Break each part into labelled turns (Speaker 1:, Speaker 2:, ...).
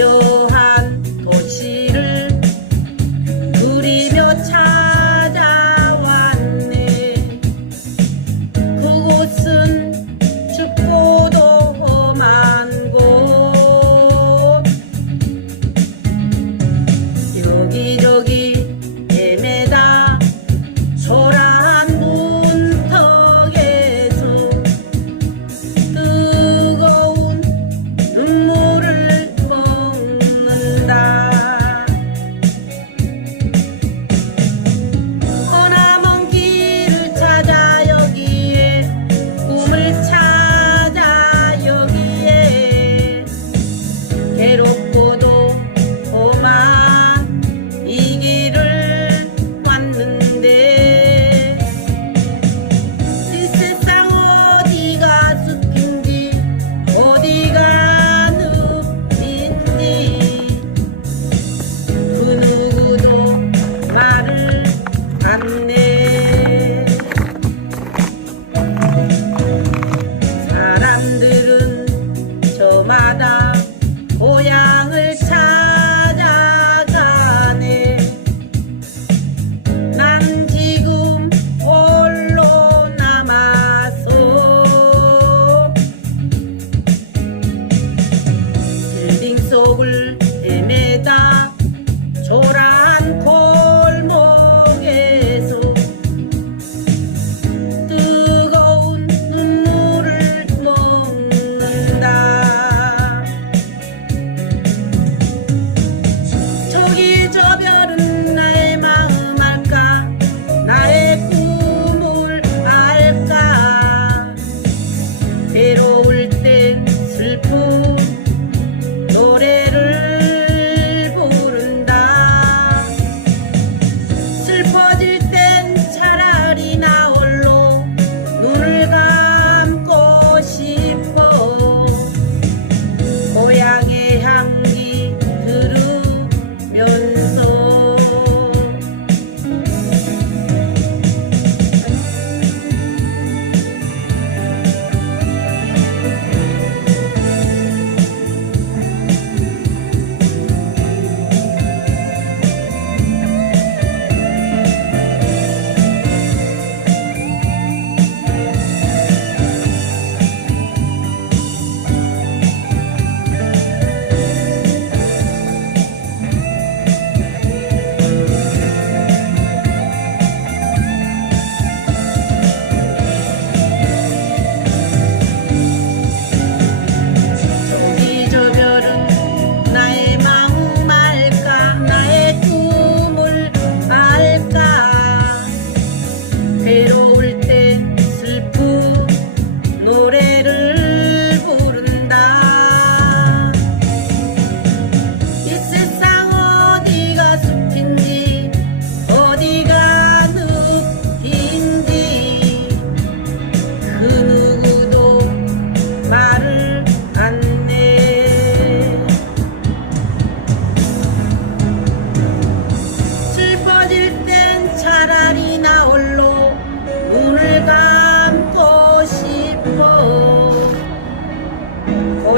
Speaker 1: yo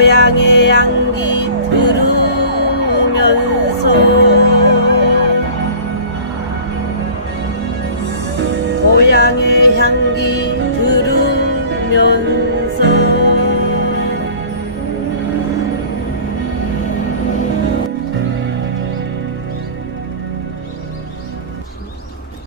Speaker 1: 고향의 향기